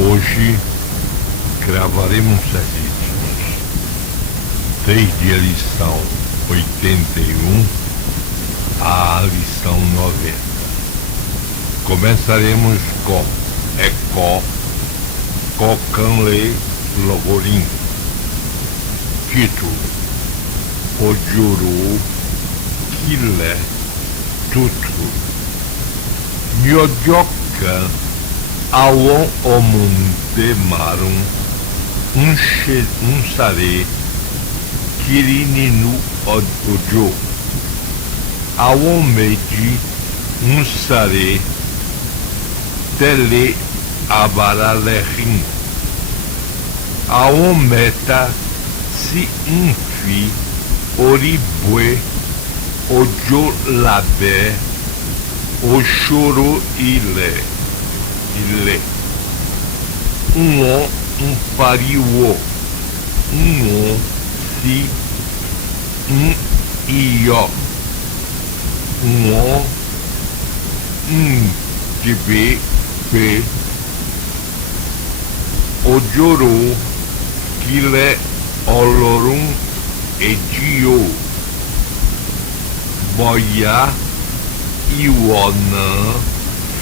Hoje gravaremos 7 vídeos, 3 de lição 81 à lição 90. Começaremos com Eko Kokanle Logorin. Título: Ojuru Kile Tutu Nyojokan Awon Omunde Marun Unsare Kirininu Ojo Awon Meji Unsare Tele Abaralerin Awon Meta Si Infi Oribue Ojo Labe Oshoro Ile pariwo, si, iyo, jibe, pe, ojoro, kile, olorun, ejio, boya, iwana,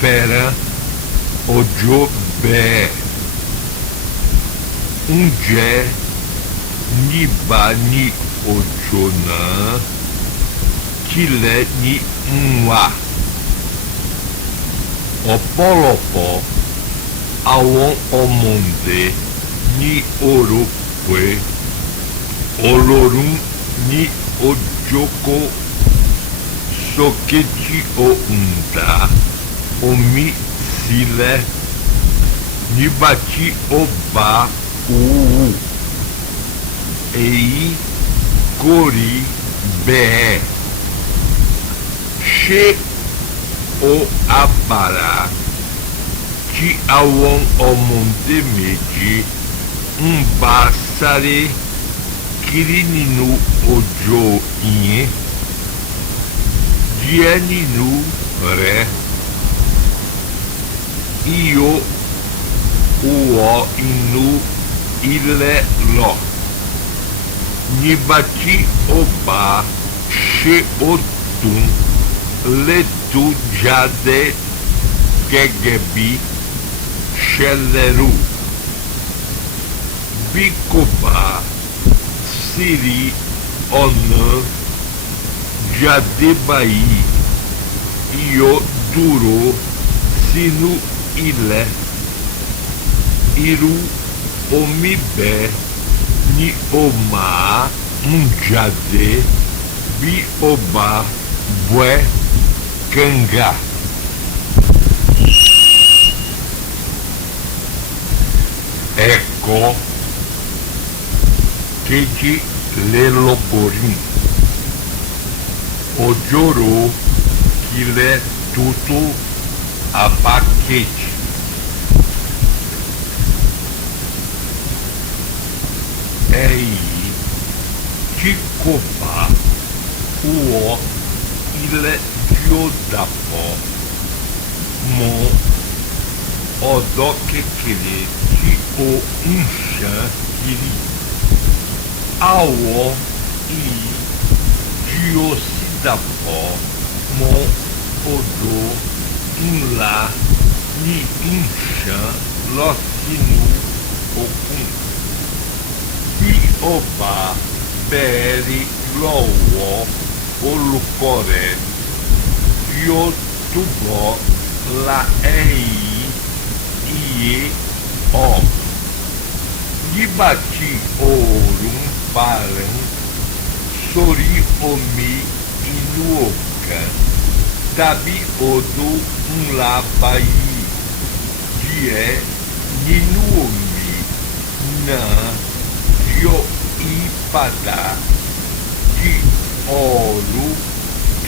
fera, Ojo Bé Unje Niba Ni Ojona Kile Ni Nwa Opolopo Awon Omonde Ni Oropwe Olorun Ni Ojoko Sokechi O Nda Omi Sile Nibati Oba Uu Ei Kori Bé She O Abara Ki Awon Omonde Meji Mbasare Kirininu Ojo Inye Dieninu Re Io uo inu ile lo Nibati oba she otun letu jade gegebi sheleru Bikoba siri ono jadebai io duro sinu ile iru omibe ni oma njade bi oba bue kanga Eko keji leloborin ojoro kile tutu abaquete Ei Tikoba Uo Ile Diodapo Mon Odokekele Ti O Unshan Kiri Awo I Diosidapo Mon Odo Nla Ni Unshan Losinu Okun Oba Beri Lowo Olukore Yotubo La Ei Iye O Yibati Orum Paran Sori Omi Inuoka Tabi Odo Nlabai Die Ninuomi Na Yo Ipada Di Oru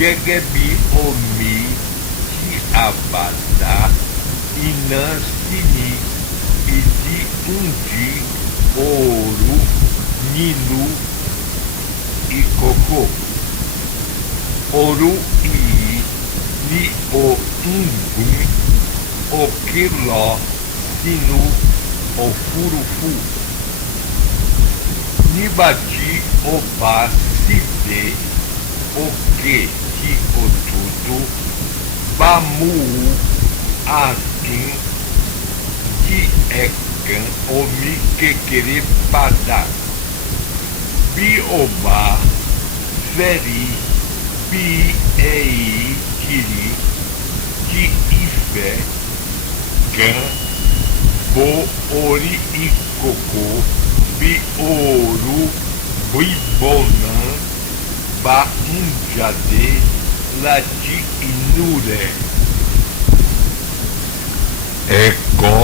Gegebi Omi Ki Abada Ina Sini Idi Undi Oru Ninu Ikoko Oru I Ni O Ungun Okilo Sinu o furufu. Nibati oba side o que o tudo bamu akin ki ekan omi kekere pada. Bí oba feri bí ei kiri ki ife kan bo ori ikoko bí ouro buibonan ba unjade lati inure. Eko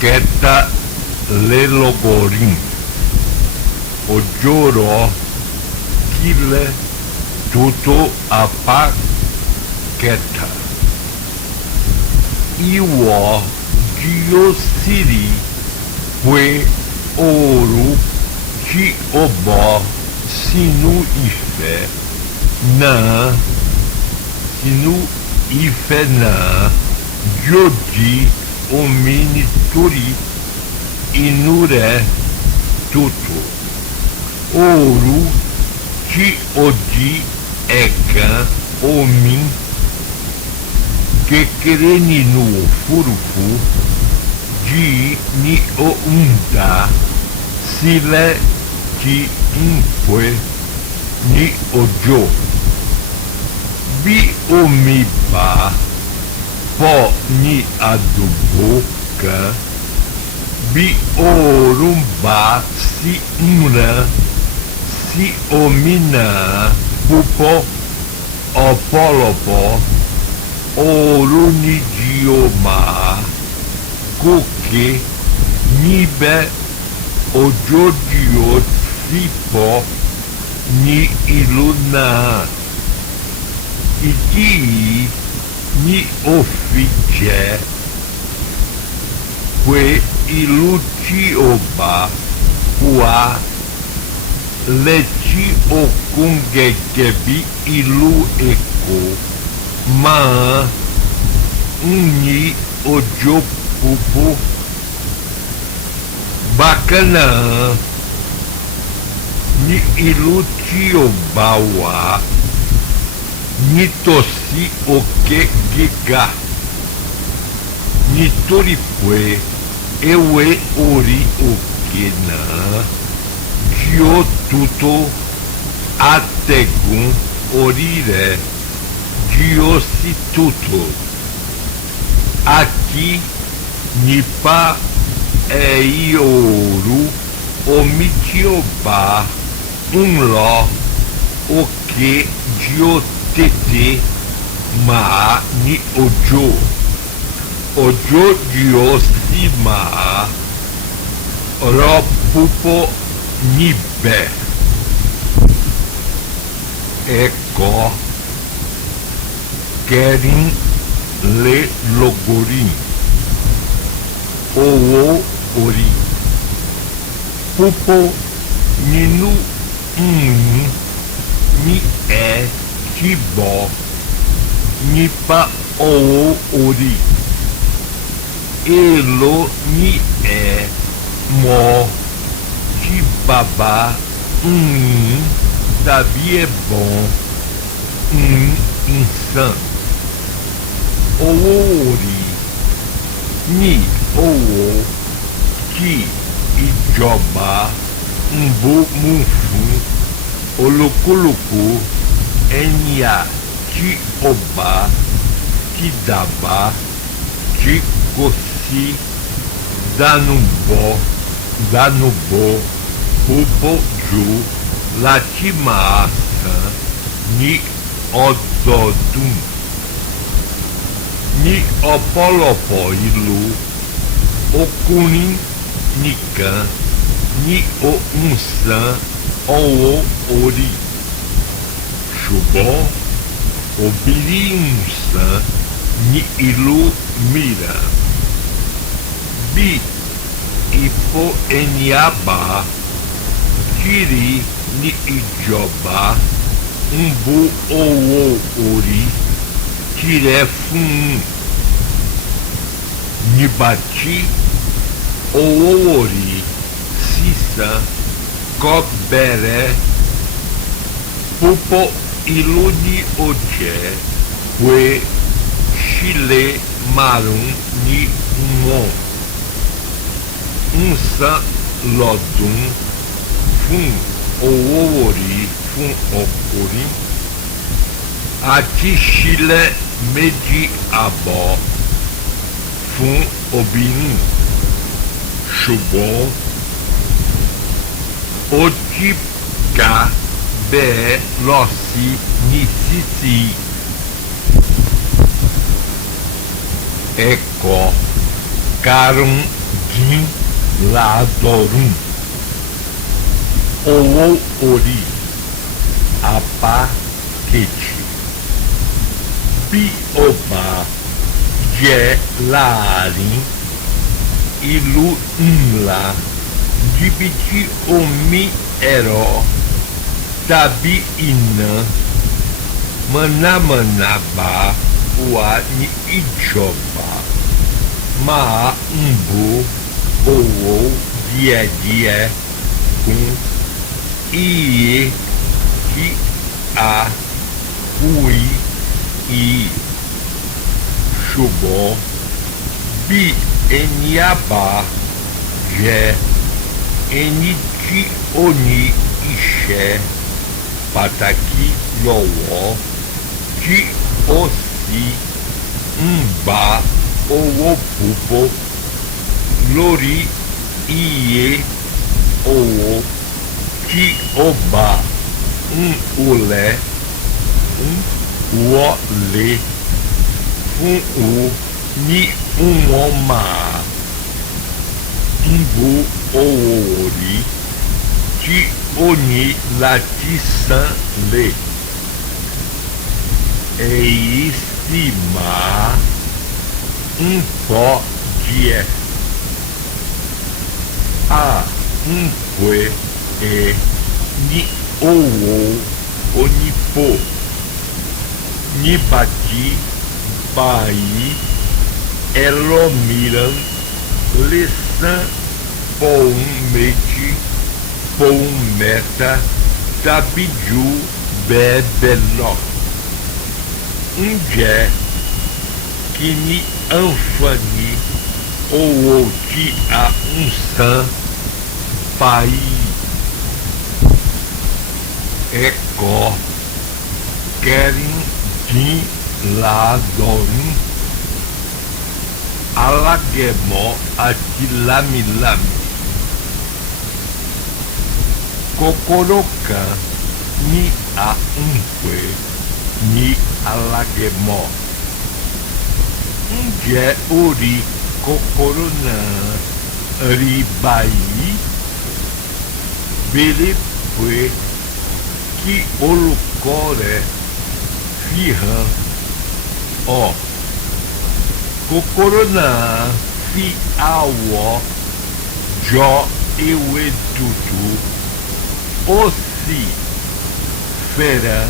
keta lelogorim ojoro kile tuto apa keta iwo giosiri we ouro ki obo sinu ife na sinu ife na jodi omini turi inure tutu ouro ki odi eka omin kekereni no furufu de ni o unda sile ki impwe ni ojo bi omiba po ni aduboka bi orumba si una si omina pupo opolopo orunidioma koke nibe ojodio tipo ni iluna iti ni office que ilutioba qua leti okungekebi ilu eko ma uni ojopupu bacana ni ilutiobawa ni tosi oke giga ni toripue ewe ori okena kyo tuto ategun orire giosi tuto aqui nipa eioru omitioba lo o que diotete ma ni ojo diosima ropupo nibe eko querem le logorim owo ori pupo ninu ni kibo nipa owo ori elo ni mo kibaba tàbí é bom insan owó orí ní owó kí ìjọba ń bó mú fún olúkúlùkù ẹ̀yà kí ọba kí dàbá kí kò sí dánú bọ́ púpọ̀ jù láti máa san ní ọdọọdún ní ọ̀pọ̀lọpọ̀ ìlú ọkùnrin nìkan ní ó ń san owó orí ṣùgbọ́n obìnrin ń san ní ìlú mìíràn bí ipò ènìyàn bá kiri ní ìjọba ń bú owó orí tirẹ̀ fún Nibati, Oori, Sisa, Kobere, Pupo Iluni Oje, We, Chile Marun Ni Mon, Unsa Lodum, Fun Oori, Fun Okuri, Ati Chile Medi Abo, Fun Obin, Chubon, Otipka, Be, Lossi, Nisisi, Eko, Karum, Din, Ladorum, Ori, Apa, Keti, Bioba, Je, Larin, Ilu, Nla, Dibiti, Omi, Ero, Tabi, Ina, Manamanaba, Ua, Ni, Ijoba, Ma, Umbu, Owo, Die, Iye, Ki, A, Ui, I, Chubon, Bi, Eniaba, Je, Enichi, Oni, Ixe, Pataki, Lowo, Ki, Osi, Mba, Owopupo, Lori, Iye, Owo, Ki, Oba, Ule, Uole, U, Ni, Umoma, Mbu, Oori, Ti, Oni, Lati, San, Le, Eisima, Po, Die, A, Pue, Ni, Owo, Onipo, Nibati, Bai, Elomiran, Lessan, Pom, Meti, Pom, Meta, Tabiju, Bebelok, Unje, Kini, Anfani, Ooti, A, Unsan, Pai, Eko, Kerin, Din, Ladorum, Alagemo, Atilamilami, Kokoroka, Ni, A, Unque, Ni, Alagemo, Unje, Ori, Kokorona, Ribai, Belefue, Ki, Olucore, Fihan, O, Kokorona, Fi, Awo, Jo, Ewetutu, Osi, Fera,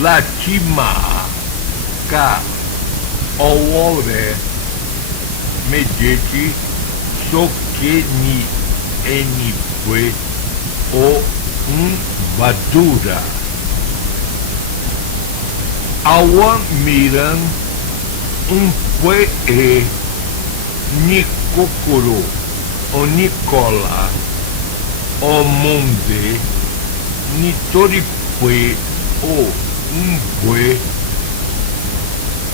Latima, Ka, Owore, Medete, Sokeni, Enipue, O, Vadura, Awan, Miran, Pue, Ni, Kokoro, O, Nicola, O, Monde, Ni, Toripue, O, Pue,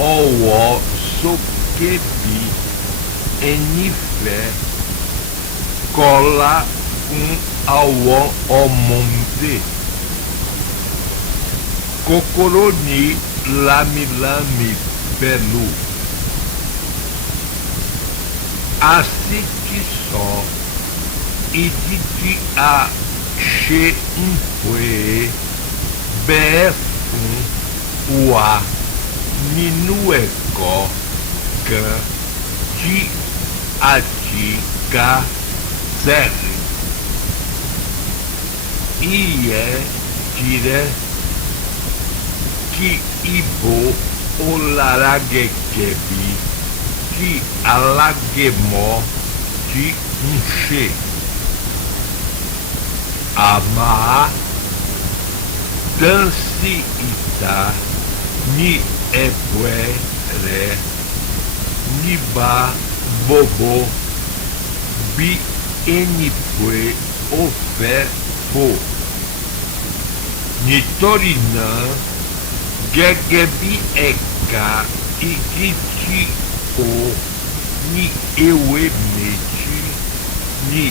Owo, Sokebi, Enife, Cola, Awon, Omonde, Kokoroni, Lami, Pelu, Assiti só, Iditi a Che, Pue, Befun, Ua, Ninueko, Can, Ti, Ati, Ka, Serre, Ie, Tire, Ki, Ibo, Olaragekebi, Ki, que alaguemo de encher. Ama danse ita ni epuere ni ba bobo bi enipue ofer fo ni torina gegebi eka igichi o ni ewe mechi ni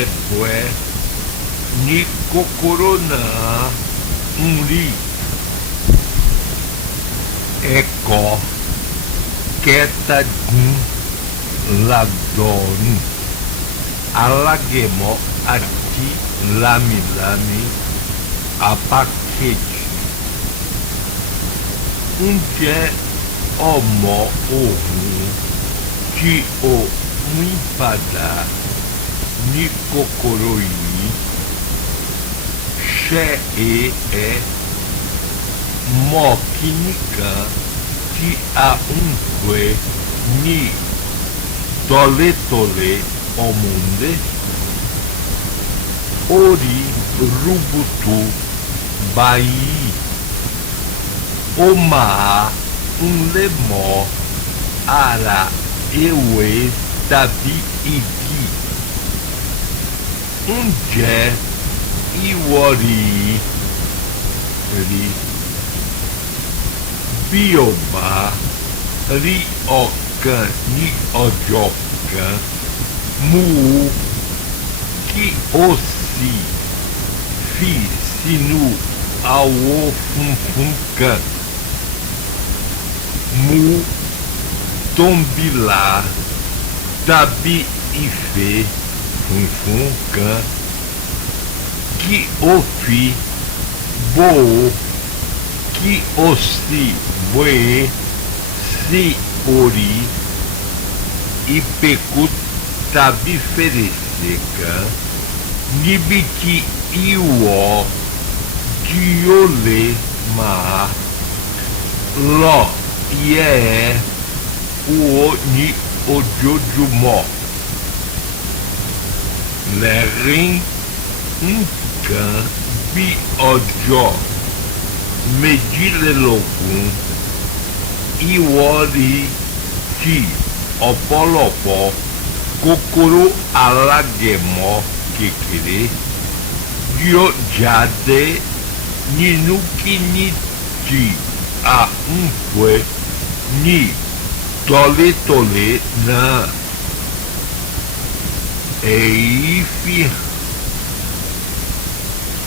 epue ni kokoro na nri eko keta ladon alaguemo ati lami apaquete jẹ́ ọmọ òun tí ó ń padà ní kòkòrò yìí ṣe é mọ́ kíní kan tí a ń pè ní tọ̀lé-tọ̀lé ọmọdé orí rúbùtù báyìí ó máa ń lè mọ́ ara ewé tàbí igi. Ǹjẹ́ ìwọ rí bí o bá rí ọ̀kan ní ọjọ́ kan mú kí o sì fi sínú àwo funfun kan. Mú tòǹbìlà tàbí ife funfun kan kí o fi bò ó kí o sì wé sí orí ìpẹ̀kù tàbí fèrèsé kan níbi tí ìwọ yóò lè máa lọ yẹ̀ wò ní ojoojúmọ́. Lẹ́yìn nǹkan bí ọjọ́ méjìlélógún ìwọ rí tí ọ̀pọ̀lọpọ̀ kòkòrò alágẹmọ kékeré yóò jáde nínú kíní tí a ń pè ní tọ̀lé-tọ̀lé náà.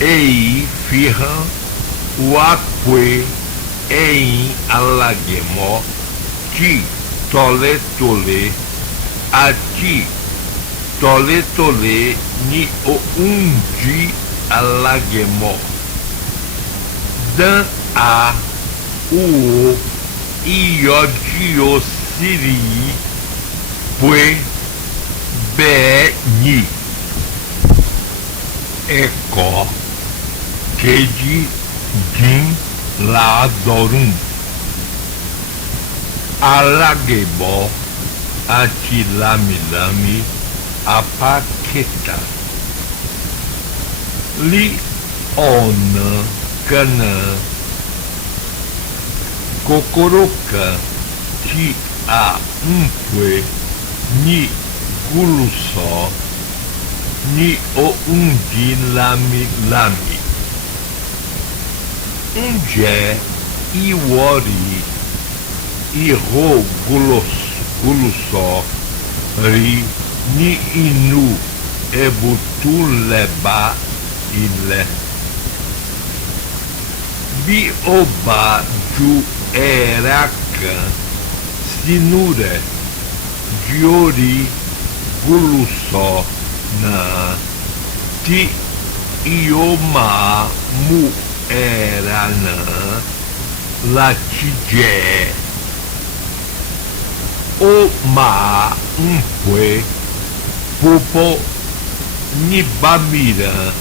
Èyí fi hàn wá pé ẹ̀yin alágẹmọ tí tọ̀lé-tọ̀lé àti tọ̀lé-tọ̀lé ní oúnjẹ alágẹmọ. Dán a wò ìyọjú sí rí pé bẹ́ẹ̀ ni ẹ̀kọ́ kejìdínláàádọ́rùn alágẹmọ àti lámilámi apá kẹta ní ọ̀nà kan náà kòkòrò kan tí a ń pè ní gúlùsọ ní oúnjẹ lámilámi. Ǹjẹ́ ìwọ rí ihò gúlùsọ rí ní inú ẹ̀bùtúlẹ̀bá ilẹ̀? Bí o bá ju ẹ̀rá kan sínú rẹ̀ yóò rí gúlùsọ náà tí yóò máa mú ẹ̀rá náà láti jẹ. Ó máa ń pè púpọ̀ nígbà mìíràn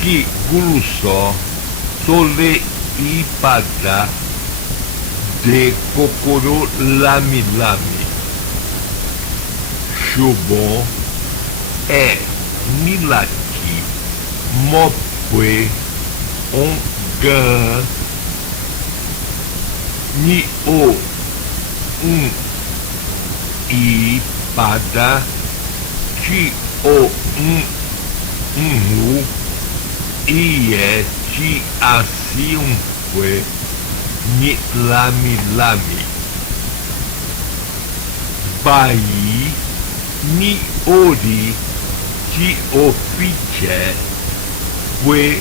kí gúlùsọ tó lè yí padà de kòkòrò lámilámi. Chubon é Milaki Mopwe Ongan Ni O I Pada Ti O Ru I Ti Asi Fue Ni Lami Lami Bai Ni Ori Ti Ofiche Fue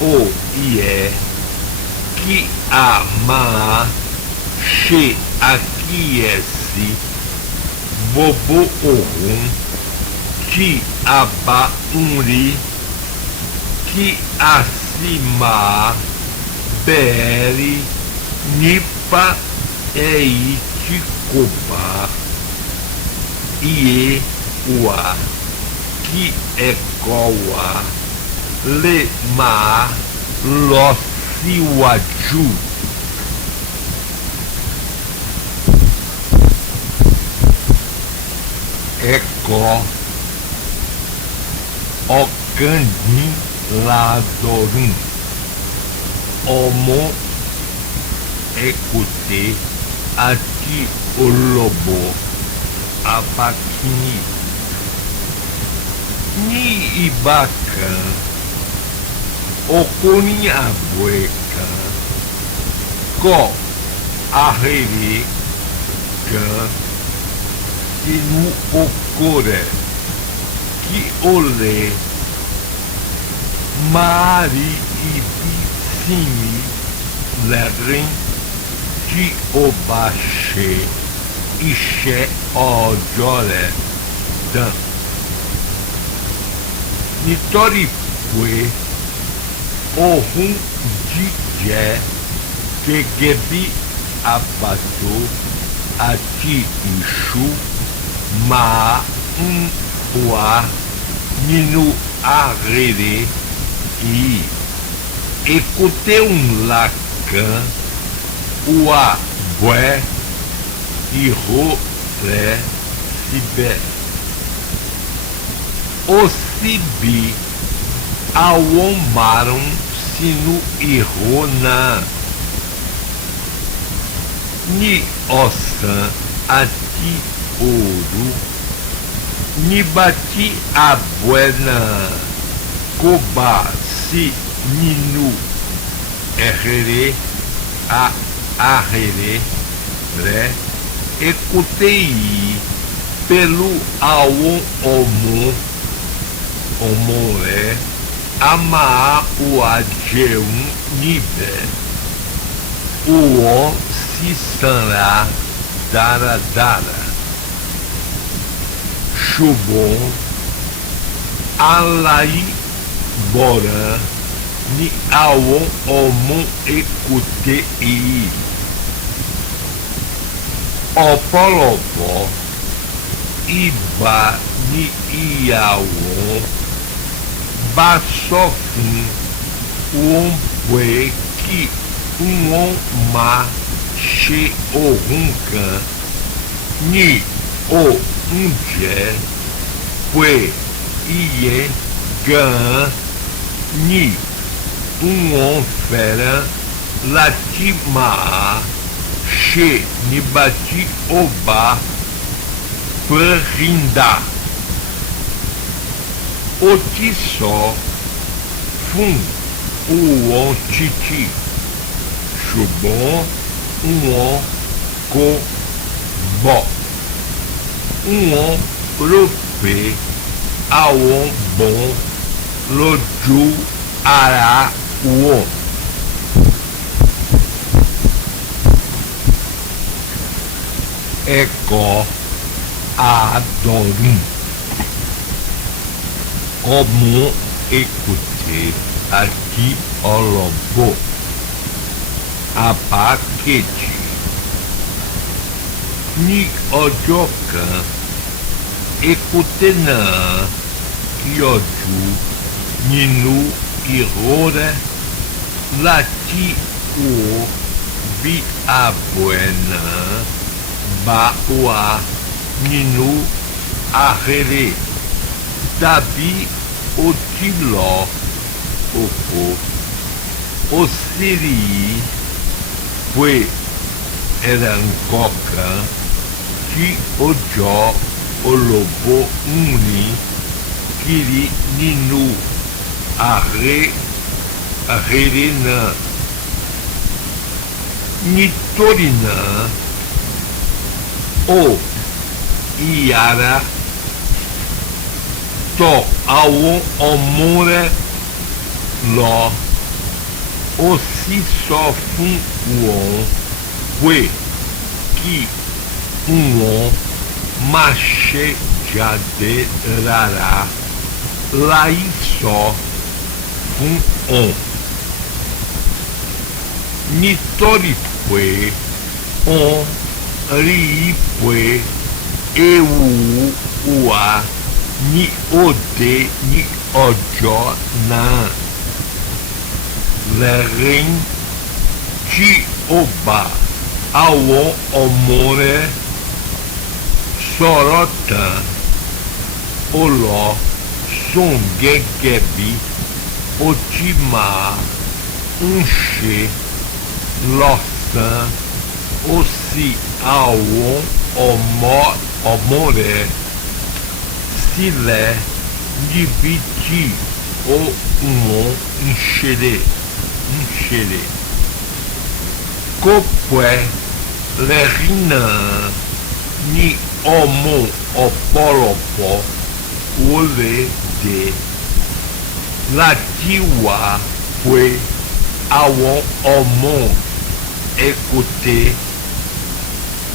O Ie Ki Ama She Akiesi Bobo Ohun Ki Aba Unri Ki Acima Beri Nipa Ei Tikoba Ie Ua Ki Ekoa Le Ma Losiwaju Eko Okandin Ladorum Omo Ekute Ati Olobo Abakini Ni Ibaka Okoni Abueka Ko Ahere Kan Inu Okore Ki Ole Mari Ibisimi Ledrin Ki Obashe Ishe Ojore Dan Nitori Pue Ohun Dije Kegebi Abato Ati Ishu Ma Ua Ninu Arere I Écoutez lacan Ua Bue Iro Le Sibe Osibi Awomaram Sinu Irona Ni Ossan Ati Ouro Ni Bati Abuena Koba Si Ninu Erre A Arre Re Écoutei Pelo Awon Omore Ama Uajeum Nibe Uo Sisana Dara Dara Chubon Alai Bora Ni Awon Omon Ekutei Opolopo Iba Ni Iawon Basofin Uompwe Ki Uoma She Ohunkan Ni O Unje Pwe Iye Gan Ni Uonfera Latima She Nibati Oba Perrinda Otiçó Fum Uon Titi Chubon Uon Co Bo Uon Rope Aon Bon Loju Ara Uon Eko Adorum Como écouter aqui Olombo Abaquete Ni Ojokan Ekutena Kyoju Ninu Irora Lati O Bi Abuena Baua Ninu arrere, Dabi o Tiló, o Siri, foi Erancoca, que o Jó, o Lobo Uni, Kiri Ninu, Arrerena, Nitorina, o Iara, To Awon Omore Lo, o Si Só Fun Uon, Kwe, Ki Uon, Mache Jade Rara, Lai Só Fun On, Nitori Pwe, On, Ri Pwe, Eu Ua, Ni Ode, Ni Ojo Na, Leren, Ti Oba, Awon Omore, Sorota, Oló, Songegebi, Otima, Unche, Lossan, Ossi Awon, Omore, Silé, Dibiti, O Umon, Enxere, Copé, Lerina, Ni Omon, Opolopó, Ole de Latiwa, Pue, Awon Omon, Écoute,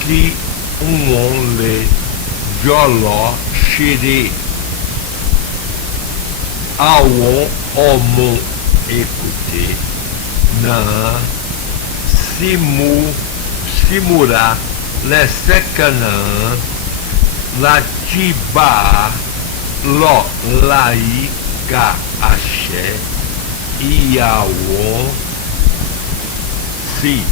Ki Umon Le, Joló, Xere, Awon Omon, Écoute, Na, Simura, Lesecanã, Latiba, Lo, Lai, Ga, Axé, Iawon, Si,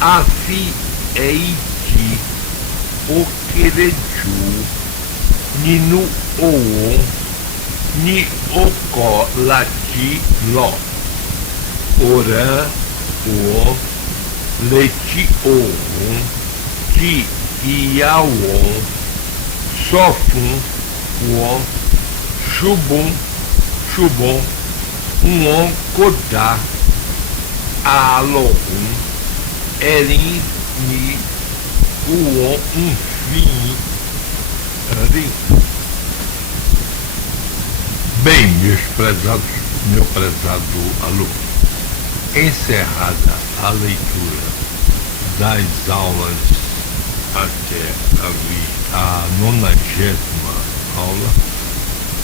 Afi, Eiti, Okereju, Ninu, Oon, Ni, Oko, Lati, Lo, Oran, O, Leti, Oon, Ki, Iawon, Sofun, Uon, Chubon, Uon, Kodá, Alohun, Erin, Ni, Uon, Enfim, Ri. Bem, meu prezado aluno, encerrada a leitura das aulas até a 90ª aula,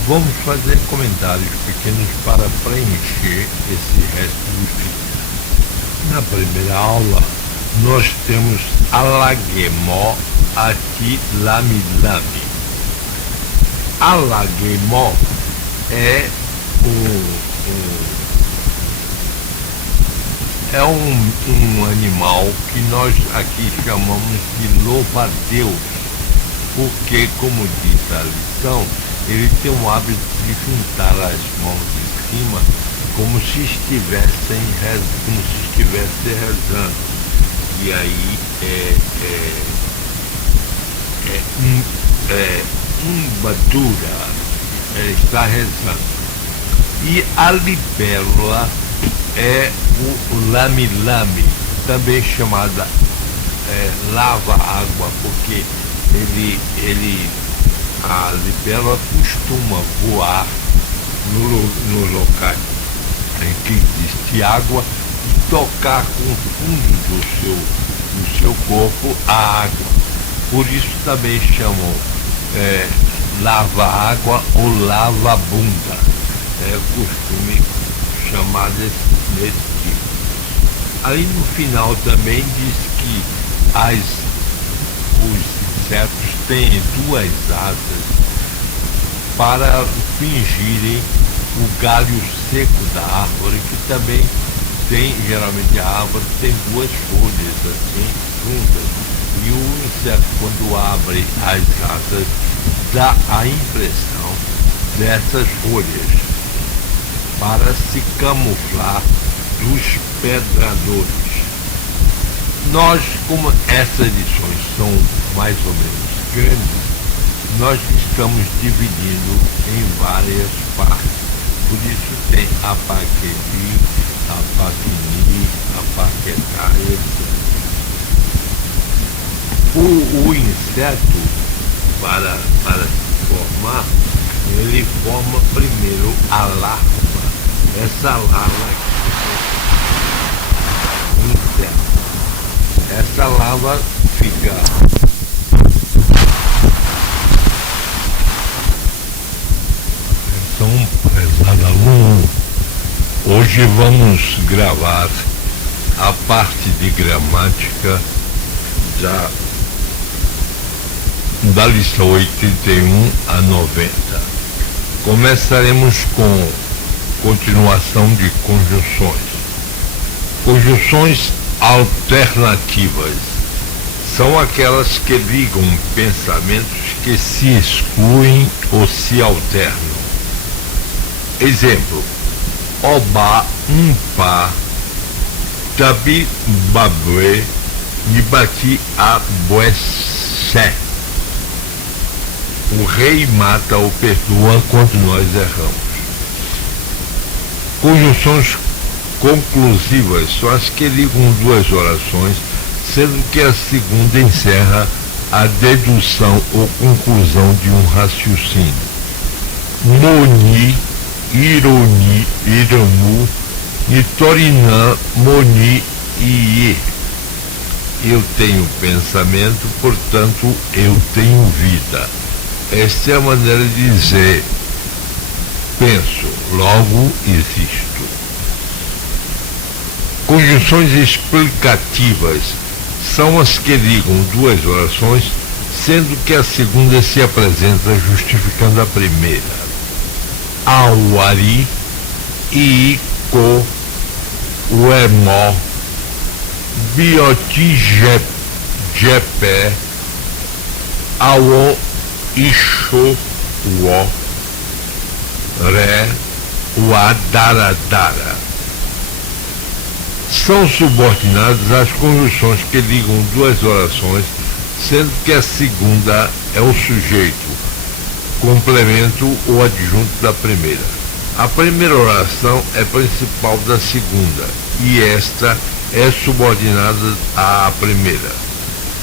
vamos fazer comentários pequenos para preencher esse resto do dia. Na primeira aula, nós temos Alagemó ati Lamilami. Alagemó é um animal que nós aqui chamamos de louva-a-Deus, porque, como diz a lição, ele tem o hábito de juntar as mãos em cima como se estivesse rezando. E aí Umbadura, ele está rezando. E a libélula é o lame-lame, também chamada lava-água, porque a libélula costuma voar no local em que existe água e tocar com o fundo do seu corpo a água. Por isso também chamam lava-água ou lava-bunda. É o costume chamar desse tipo. Aí no final também diz que os insetos têm duas asas para fingirem o galho seco da árvore, que também tem, geralmente a árvore tem duas folhas assim juntas, E o inseto, quando abre as asas, dá a impressão dessas folhas para se camuflar dos predadores. Nós, como essas edições são mais ou menos grandes, nós estamos dividindo em várias partes. Por isso tem a paqueti, a paquini, a paquetá, etc. O inseto, para se formar, ele forma primeiro a larva. Essa larva é o inseto. Essa larva fica Então, prezado aluno, hoje vamos gravar a parte de gramática da lição 81 a 90. Começaremos com continuação de conjunções. Conjunções alternativas são aquelas que ligam pensamentos que se excluem ou se alternam. Exemplo: Oba, Umpa, Tabi, Babue, Nibati, Abuessé. O rei mata ou perdoa quando nós erramos. Conjunções conclusivas são as que ligam duas orações, sendo que a segunda encerra a dedução ou conclusão de um raciocínio. Moni, Ironi, Iramu, Nitorinã, Moni e Ie. Eu tenho pensamento, portanto eu tenho vida. Esta é a maneira de dizer penso, logo existo. Conjunções explicativas são as que ligam duas orações, sendo que a segunda se apresenta justificando a primeira. Auari, Iiko, Uemó, Bioti, Jepé, Awo, Ixo, Uó, Ré, Uadaradara. São subordinadas às conjunções que ligam duas orações, sendo que a segunda é o sujeito, complemento ou adjunto da primeira. A primeira oração é principal da segunda e esta é subordinada à primeira.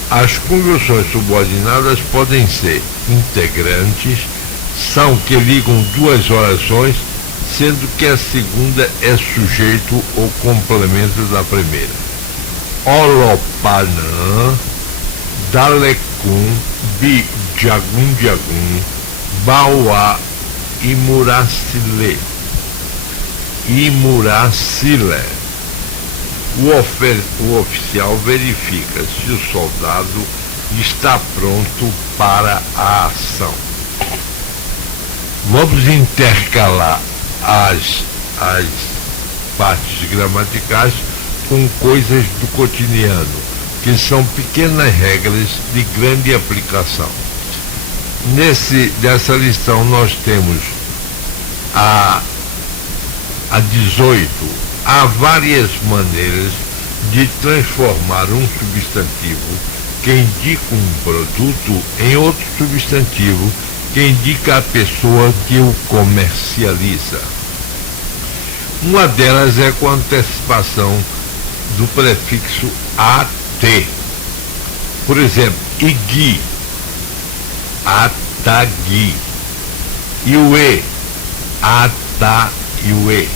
As conjunções subordinadas podem ser integrantes, são que ligam duas orações, sendo que a segunda é sujeito ou complemento da primeira. Olopanã, Dalecum, Bijagun, Bauá, Imuracile. O oficial verifica se o soldado está pronto para a ação. Vamos intercalar as partes gramaticais com coisas do cotidiano, que são pequenas regras de grande aplicação. Nessa lição nós temos a 18. Há várias maneiras de transformar um substantivo que indica um produto em outro substantivo que indica a pessoa que o comercializa. Uma delas é com a antecipação do prefixo AT. Por exemplo, igui, atagui. E o E, ataiuê.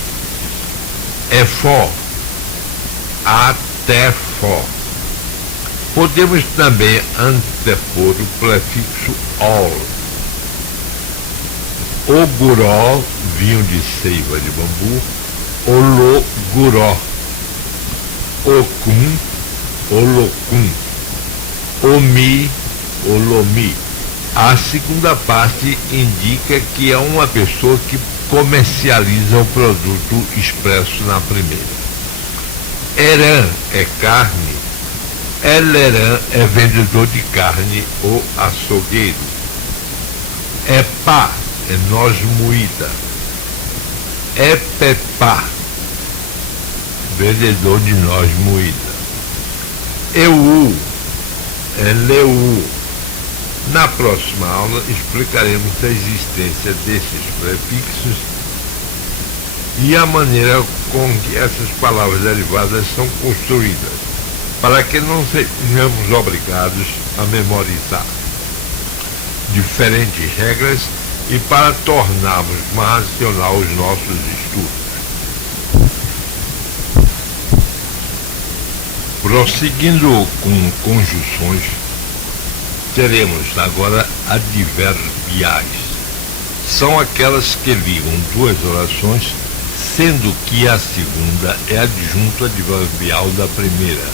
Efó, até fó. Podemos também antepor o prefixo ol. Oguró, vinho de seiva de bambu. Ologuró. Ocum, olocum. Omi, olomi. A segunda parte indica que é uma pessoa que comercializa o produto expresso na primeira. Eran é carne, Eleran é vendedor de carne ou açougueiro. Epá é noz moída. Epepá, vendedor de noz moída. Eu é leu. Na próxima aula explicaremos a existência desses prefixos e a maneira com que essas palavras derivadas são construídas, para que não sejamos obrigados a memorizar diferentes regras e para tornarmos mais racional os nossos estudos. Prosseguindo com conjunções, teremos agora adverbiais. São aquelas que ligam duas orações, sendo que a segunda é adjunto adverbial da primeira,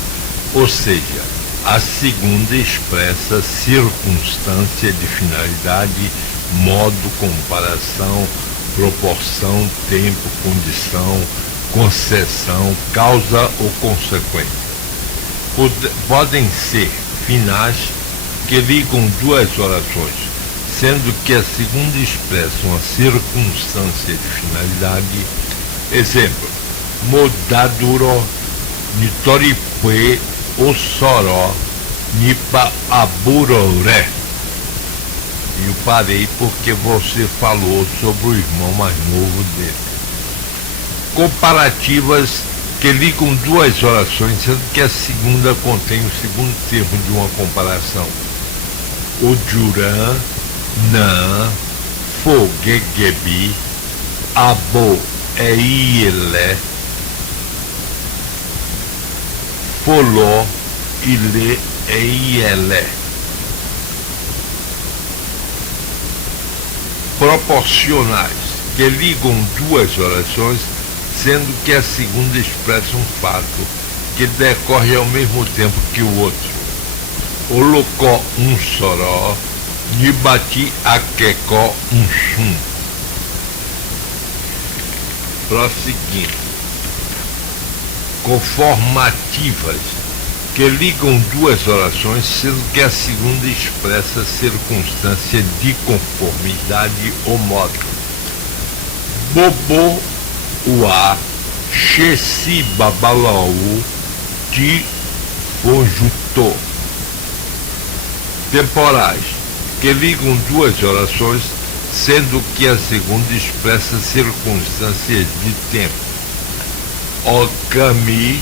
ou seja, a segunda expressa circunstância de finalidade, modo, comparação, proporção, tempo, condição, concessão, causa ou consequência. Podem ser finais que ligam duas orações, sendo que a segunda expressa uma circunstância de finalidade. Exemplo: modaduro, nitoripe, ossoró, nipa aburoré. E eu parei porque você falou sobre o irmão mais novo dele. Comparativas que ligam duas orações, sendo que a segunda contém o segundo termo de uma comparação. O Juran, Nan, Fogegebi, Abo, Eiele, Foló, Ile, Eiele. Proporcionais, que ligam duas orações, sendo que a segunda expressa um fato que decorre ao mesmo tempo que o outro. Olocó um soró, Nibati aquecó um sum. Prosseguindo. Conformativas, que ligam duas orações, sendo que a segunda expressa circunstância de conformidade ou modo. Bobo, uá, xesi babalaú, de fojutô. Temporais, que ligam duas orações, sendo que a segunda expressa circunstâncias de tempo. Okami,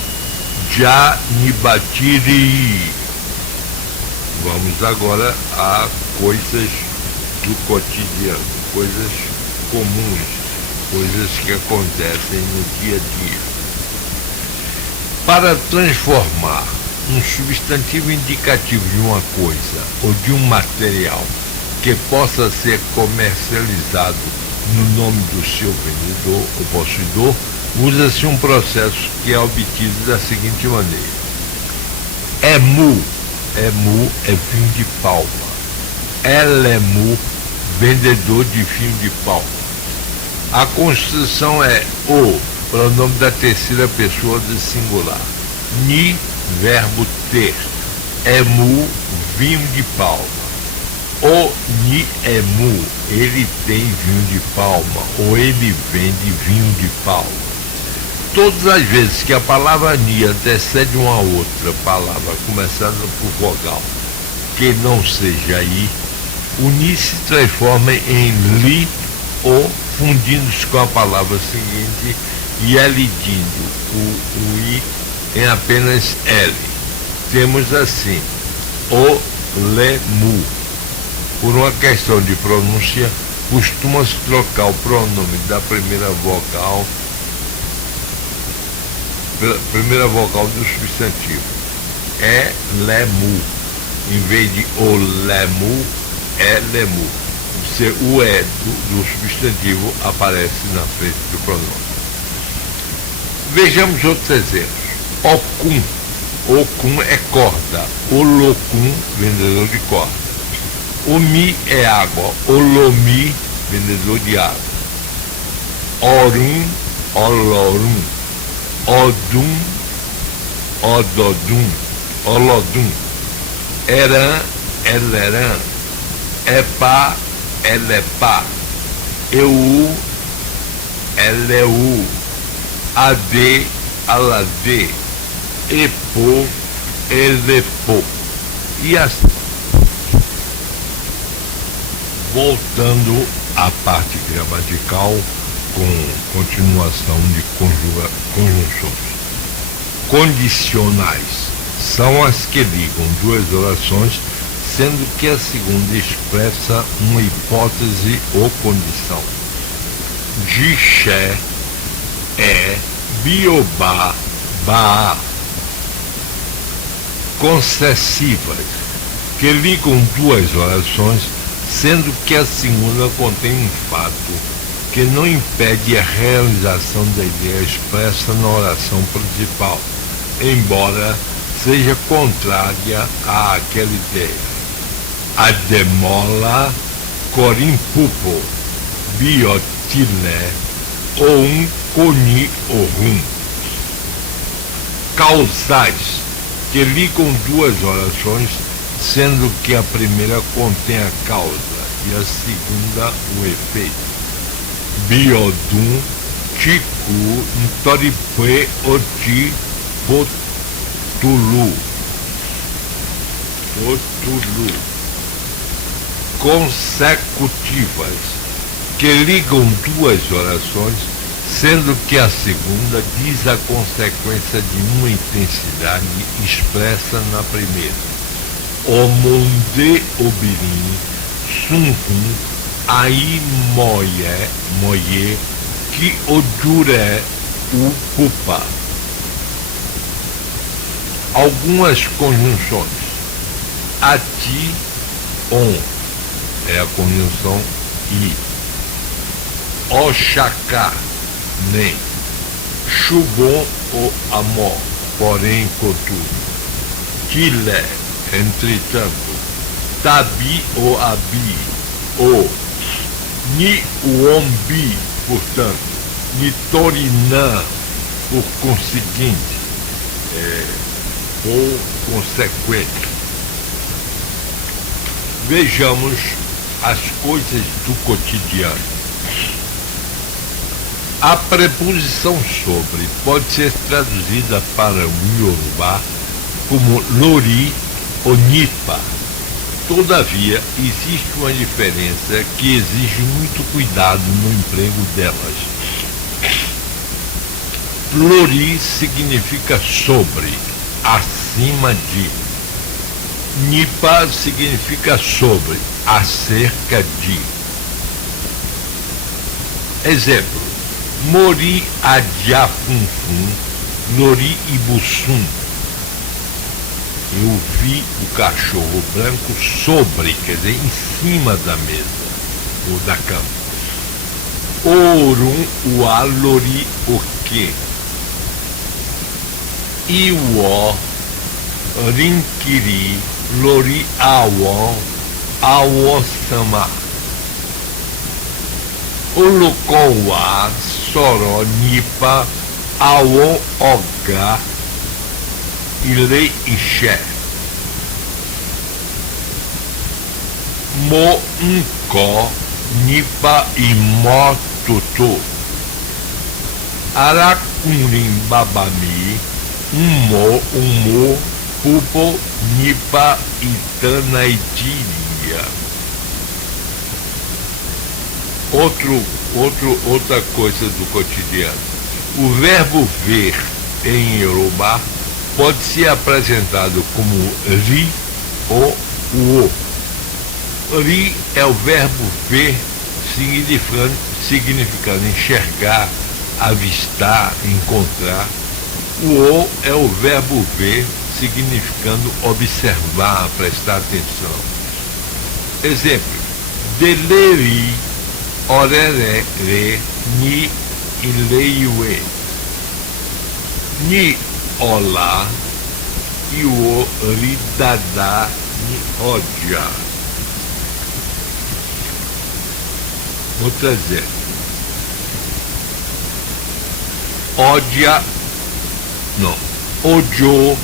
já nibatiri. Vamos agora a coisas do cotidiano, coisas comuns, coisas que acontecem no dia a dia. Para transformar um substantivo indicativo de uma coisa ou de um material que possa ser comercializado no nome do seu vendedor ou possuidor, usa-se um processo que é obtido da seguinte maneira. Emu é fio de palma. Elemu, vendedor de fio de palma. A construção é o, pronome da terceira pessoa do singular. Ni, verbo ter. Emu, vinho de palma. O ni emu, ele tem vinho de palma, ou ele vende vinho de palma. Todas as vezes que a palavra ni antecede uma outra palavra, começando por vogal, que não seja i, o ni se transforma em li ou fundindo-se com a palavra seguinte e elidindo o i em apenas l. Temos assim, o lemu. Por uma questão de pronúncia, costuma-se trocar o pronome da primeira vogal do substantivo. É lemu. Em vez de o lemu, é lemu. O é do substantivo aparece na frente do pronome. Vejamos outros exemplos. Ocum. Ocum é corda. Olocum, vendedor de corda. Omi é água. Olomi, vendedor de água. Orum, olorum. Odum, ododum. Olodum, Eran, Eleran, Epá, Elepá, Eu, Eleu, Ade, Alade, Epo, Elepo. E assim, voltando à parte gramatical com continuação de conjunções. Condicionais são as que ligam duas orações, sendo que a segunda expressa uma hipótese ou condição. Jixé, Biobá, Baá. Concessivas, que ligam duas orações, sendo que a segunda contém um fato que não impede a realização da ideia expressa na oração principal, embora seja contrária àquela ideia. Ademola, Corimpupo, Biotilé, Oum, Coni, Orum. Causais, que ligam duas orações, sendo que a primeira contém a causa e a segunda o efeito. Biodum, Ticu, Ntoripé, Oti, Potulu. Consecutivas, que ligam duas orações, sendo que a segunda diz a consequência de uma intensidade expressa na primeira. Omonde Obirim, Sunhum, Aí Moye, Ki Odure, Upupa. Algumas conjunções. Ati, On, é a conjunção I. Oxacá, Nem. Chubon ou Amor, porém, contudo. Quilé, entretanto. Tabi ou Abi, ou. Ni Uombi, portanto. Nitorinã, por conseguinte, ou consequente. Vejamos as coisas do cotidiano. A preposição sobre pode ser traduzida para o Yorubá como lori ou nipa. Todavia, existe uma diferença que exige muito cuidado no emprego delas. Lori significa sobre, acima de. Nipa significa sobre, acerca de. Exemplo: Mori Adjafunfum, Lori Ibussum. Eu vi o cachorro branco sobre, quer dizer, em cima da mesa, ou da cama. Orum Ua Lori Oque. Iwo Rinkiri Lori Awon Awo-sama. Ulukowa Soro Nipa Awon Oga Ile Ixé. Mo Nko Nipa Imotutu. Arakurim Babami Umo Pupo Nipa Itanaitiria. Outra coisa do cotidiano. O verbo ver em Yorubá pode ser apresentado como ri ou o. Ri é o verbo ver, significando enxergar, avistar, encontrar. O O é o verbo ver, significando observar, prestar atenção. Exemplo: Deleri, Orere, Ni, Ileiue. Ni Olá, Iwo, Ridadá, Ni Odja. Outro exemplo: Odja, não, Ojo,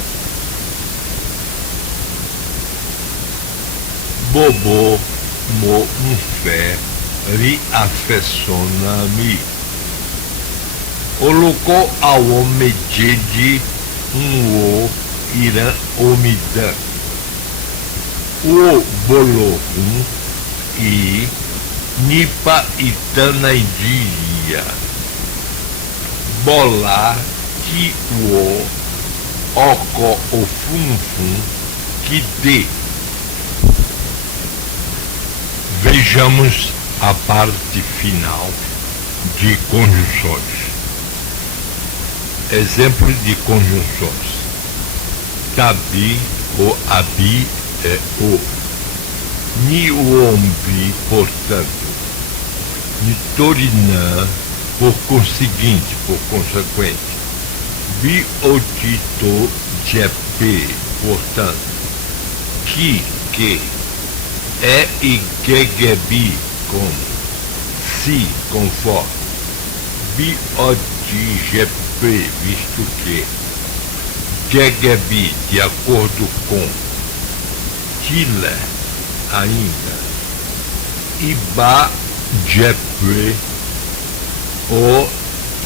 Bobo mo um fé ri afessona-me. Olocou ao homem de o irã omidã. O bolohum e nipa itana diria. Bolar que o oco o funfum que dê. Vejamos a parte final de conjunções. Exemplo de conjunções. Cabi ou abi é o. Ni o ombi, portanto. Ni torinã, por conseguinte, por consequente. Bi o tito jepe, portanto. Que é e gegebi, como. Se, conforme. Bi o jepe, visto que. Gegebi, de acordo com. Tila, ainda. Iba jepe, o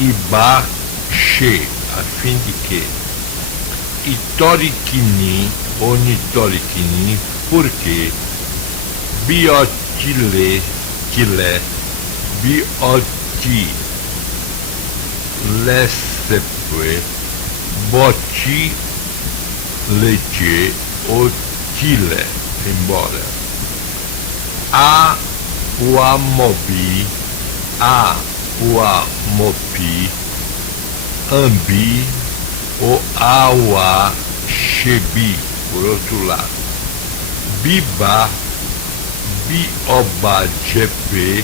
iba che, a fim de que. Itorikini, onitorikini, porque. Biotile, bioti, lessepe, boti, leite, otile, embora. A, uamobi, a, uamopi, ambi, o aua, chebi, por outro lado. Biba, bioba, jepe,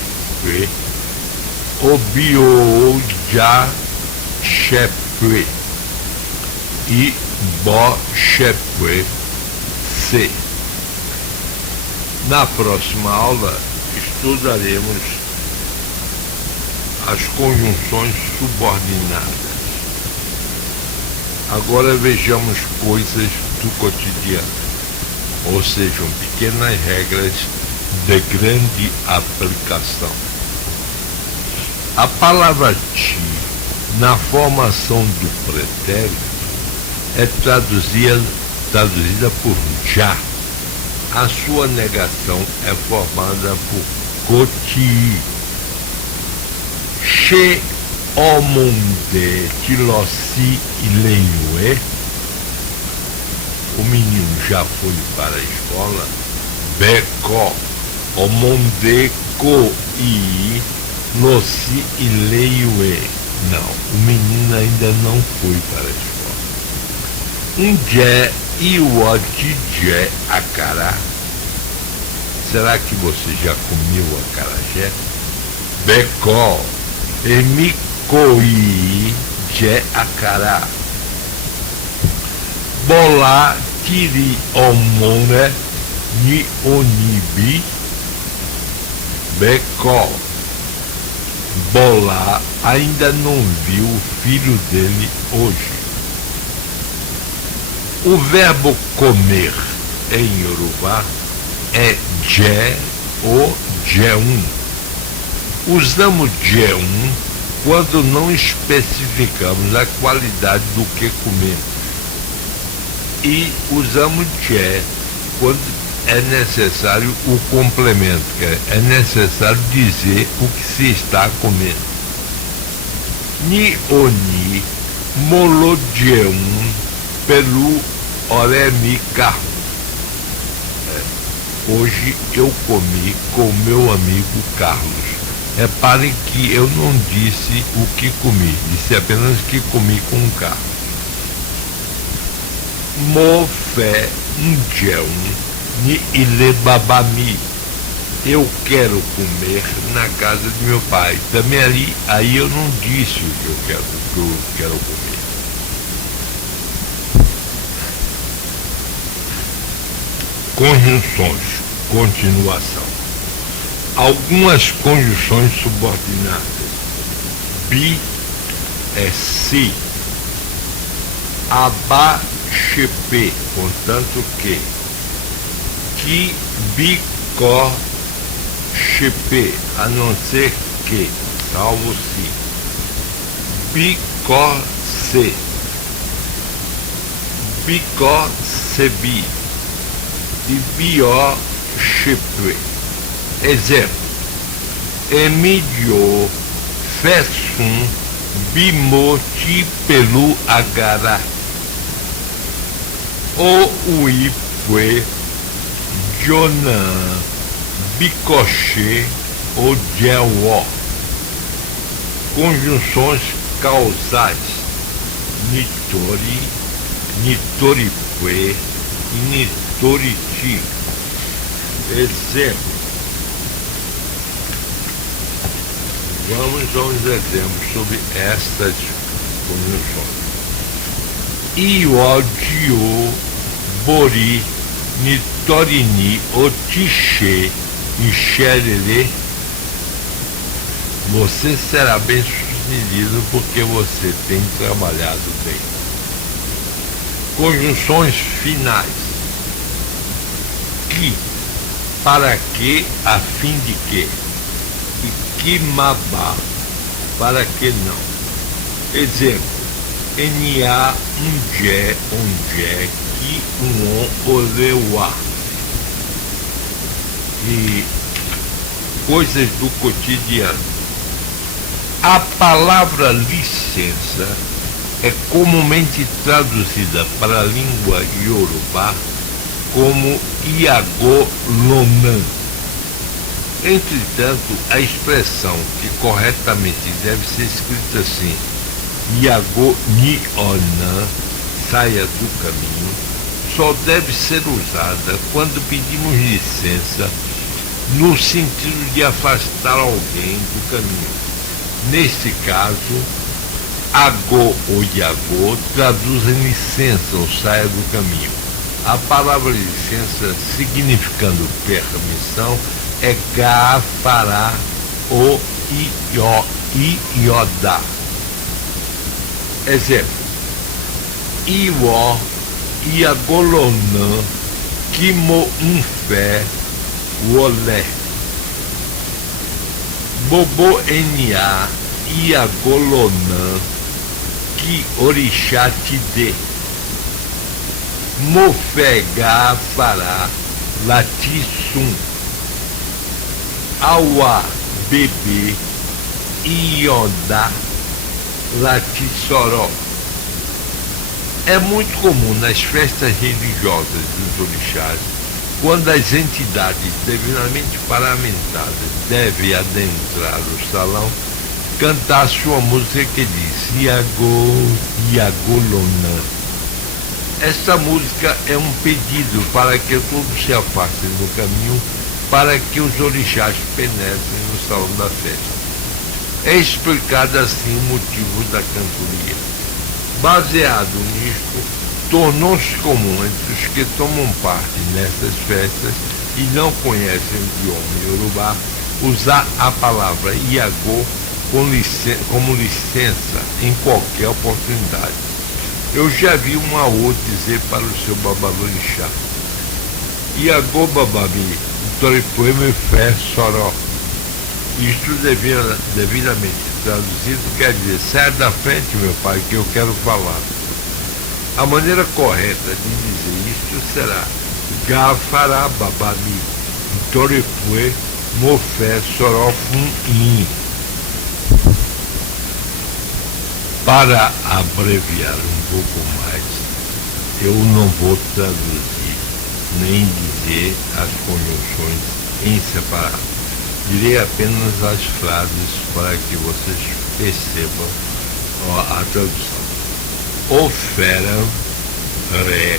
obioja, chepe, e bo, chepe, se. Na próxima aula, estudaremos as conjunções subordinadas. Agora vejamos coisas do cotidiano, ou seja, pequenas regras de grande aplicação. A palavra ti, na formação do pretérito, é traduzida por já. A sua negação é formada por coti. Che omunde tilossi ileiue. O menino já foi para a escola. Becó omunde coi lossi ileiue. Não, o menino ainda não foi para a escola. Um jé e o outro jé acará. Será que você já comeu acarajé? Becó emicoi jé acará. Bolá tiri omone ni onibi. Becó. Bolá ainda não viu o filho dele hoje. O verbo comer em Yorubá é jé ou jé-um. Usamos jé-um quando não especificamos a qualidade do que comemos. E usamos jé quando é necessário o complemento, que é necessário dizer o que se está comendo. Ni oni molo jé-um pelo oremi carro. Hoje eu comi com meu amigo Carlos. Reparem que eu não disse o que comi, disse apenas que comi com o Carlos. Mofé njéum ni ilebabami. Eu quero comer na casa de meu pai. Também aí eu não disse o que eu quero comer. Conjunções, continuação. Algumas conjunções subordinadas. Bi é se. Aba, chepe, portanto que bicó, chepe, a não ser que, salvo se, bicó, se, bicó, sebi, e bió, chepe. Exemplo: Emílio Fessum Bimoti pelu agara. O uipue Jonan Bicoche ou Djewó. Conjunções causais: Nitori, Nitoripue e Nitoriti. Exemplo. Vamos a uns exemplos sobre estas conjunções. Iodio, Bori, Nitorini, Otiche e Xerere. Você será bem sucedido porque você tem trabalhado bem. Conjunções finais: que, para que, a fim de que. E Kimabá, para que não. Exemplo: Nia, Unjé, Ki, On, Oleuá. E coisas do cotidiano. A palavra licença é comumente traduzida para a língua iorubá como Iago Lonan. Entretanto, a expressão que corretamente deve ser escrita assim, Iago Nionan, saia do caminho, só deve ser usada quando pedimos licença no sentido de afastar alguém do caminho. Neste caso, Agô ou Iagô traduzem licença ou saia do caminho. A palavra licença, significando permissão, é Gaafará ou Iodá. Exemplo: Iwó, Iagolonã, Kimo Unfé, Wolé. Bobo Eniá, Iagolonã, Ki Orixá te dê. Mofé Gaafará, Latissum. Auá, bebê, Iodá, Latissoró. É muito comum nas festas religiosas dos orixás, quando as entidades devidamente paramentadas devem adentrar o salão, cantar sua música que diz Iagô, Iagolonã. Esta música é um pedido para que todos se afastem do caminho, para que os orixás penetrem no salão da festa. É explicado assim o motivo da cantoria. Baseado nisto, tornou-se comum entre os que tomam parte nessas festas e não conhecem o idioma iorubá usar a palavra Iagô como licença em qualquer oportunidade. Eu já vi um Aô dizer para o seu babalorixá: Iagô babami, Toripueme Fé Soró. Isto devidamente traduzido quer dizer: sai da frente, meu pai, que eu quero falar. A maneira correta de dizer isto será Gafará babami, Toripue Mofé Soró Fum. Para abreviar um pouco mais, eu não vou traduzir nem dizer as conjunções em separado. Direi apenas as frases para que vocês percebam a tradução. Oferam ré,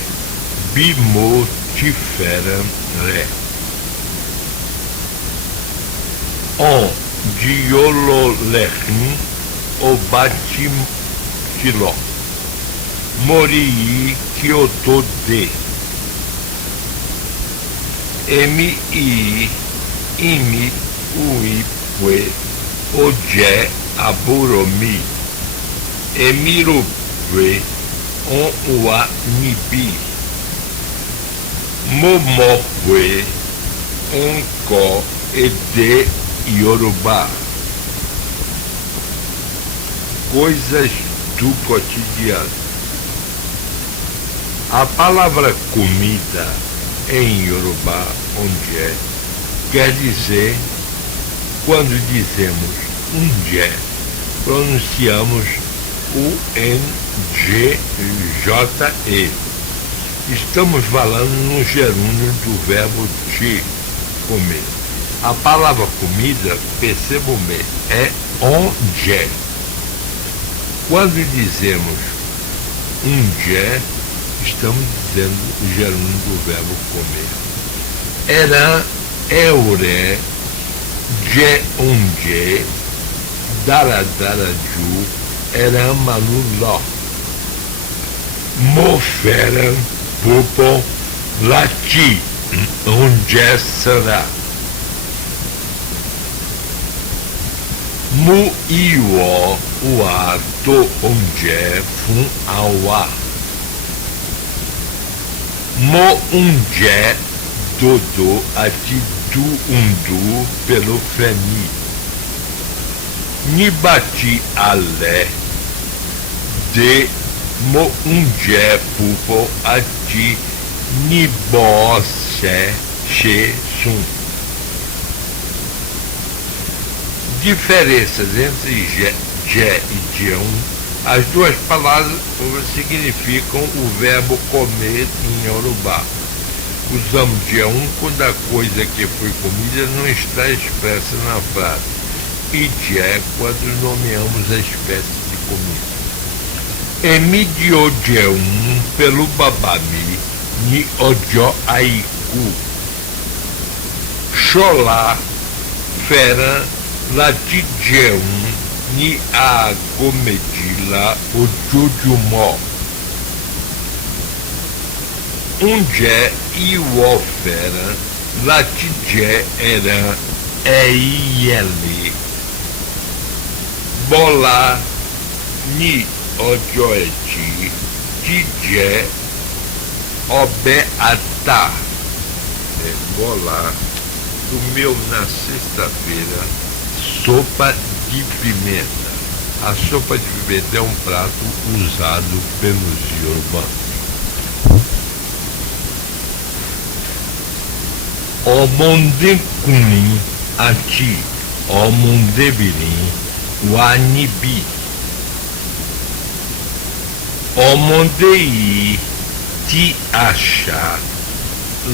bimotiferam ré. On diololechim obatimtiló. Morii kiotode. Emi imi uipue ojé aburomi. Emirupue on ua nibi. Momopue Onco e de Yorubá. Coisas do cotidiano. A palavra comida em Yorubá, onde quer dizer, quando dizemos unje, pronunciamos o N-G-J-E. Estamos falando no gerúndio do verbo te, comer. A palavra comida, percebam bem, é onje. Quando dizemos unje, estamos dizendo o gerúndio do verbo comer. Era, eure, je unje, daradaraju, era maluló. Moferam, pupo, lati, unje será. Mu iwo, ua, to unje, fun awa. Mo unje, dodo, ati du undu, pelo femi. Nibati ale, de mo unje, pupo, ati nibo, se, she, sum. Diferenças entre je e jeun. As duas palavras significam o verbo comer em Yorubá. Usamos jeun quando a coisa que foi comida não está expressa na frase, e je quando nomeamos a espécie de comida. Emidio jeun pelo babami ni ojo aiku. Xolá, fera, latijeun ni a comedila o jujumó. Unje iwofera latije era eiele. Bola ni ojoeti tije obeata. Bola comeu na sexta-feira sopa de pimenta. A sopa de pimenta é um prato usado pelos iorubanos. Omondekunin ati omondebirin wanibi. Omondei ti acha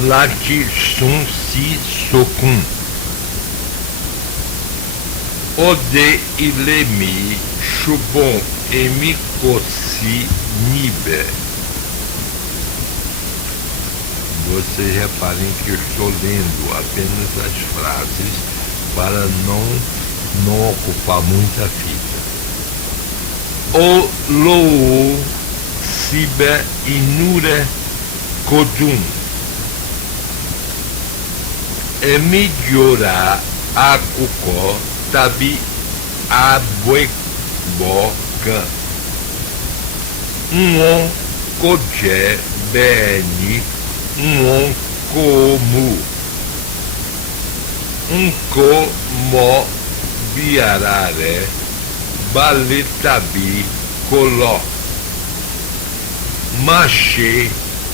lati sun si sokun. Ode ilemi chubon emikosi nibe. Vocês reparem que eu estou lendo apenas as frases para não ocupar muita fita. O lou sibe inure kodum. Emidiora akukó tabi abueboca. Koje beni como. Como biarare baletabi coló. Mache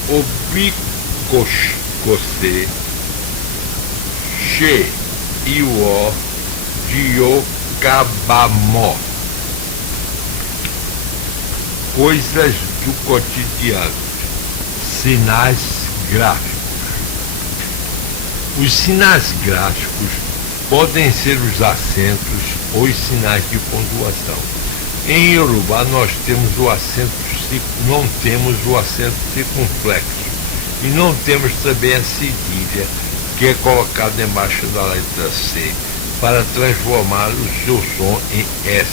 obicoscose che iwo diocabamó. Coisas do cotidiano. Sinais gráficos. Os sinais gráficos podem ser os acentos ou os sinais de pontuação. Em Yorubá nós temos o acento, não temos o acento circunflexo e não temos também a cedilha, que é colocada embaixo da letra C para transformar o seu som em S.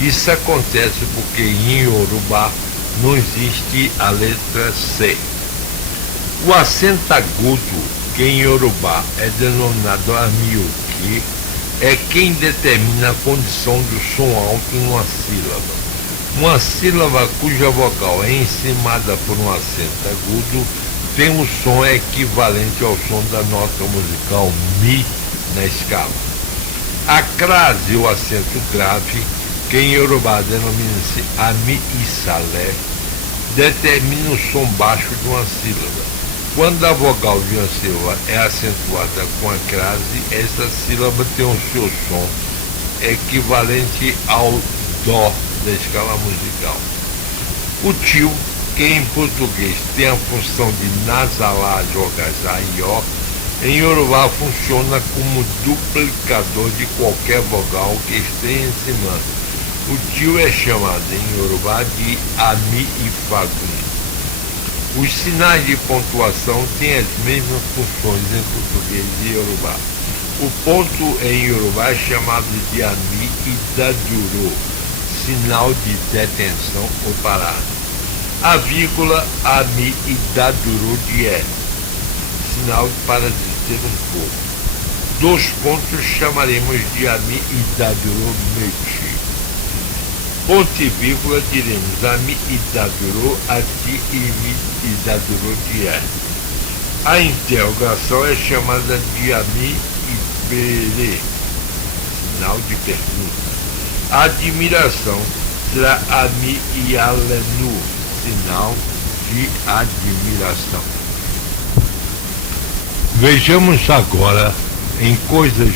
Isso acontece porque em Yorubá não existe a letra C. O acento agudo, que em Yorubá é denominado amioki, é quem determina a condição do som alto numa sílaba. Uma sílaba cuja vogal é encimada por um acento agudo tem um som equivalente ao som da nota musical Mi na escala. A crase, o acento grave, que em Yorubá denomina-se Ami e Salé, determina o som baixo de uma sílaba. Quando a vogal de uma sílaba é acentuada com a crase, essa sílaba tem o seu som equivalente ao Dó da escala musical. O tio, que em português tem a função de nasalar, jogar e ó, em Yorubá funciona como duplicador de qualquer vogal que esteja em cima. O tio é chamado em Yorubá de Ami e Fagun. Os sinais de pontuação têm as mesmas funções em português e Yorubá. O ponto em Yorubá é chamado de Ami e Daduro, sinal de detenção ou parada. A vírgula Ami e Daduro de é, sinal para dizer um pouco. 2 pontos chamaremos de Ami e Daduro Mechi. Ponto e vírgula diremos Ami e Daduro aqui e Mi e Daduro de é. A interrogação é chamada de Ami e Pere, sinal de pergunta. A admiração será Ami e Alenu, sinal de admiração. Vejamos agora em coisas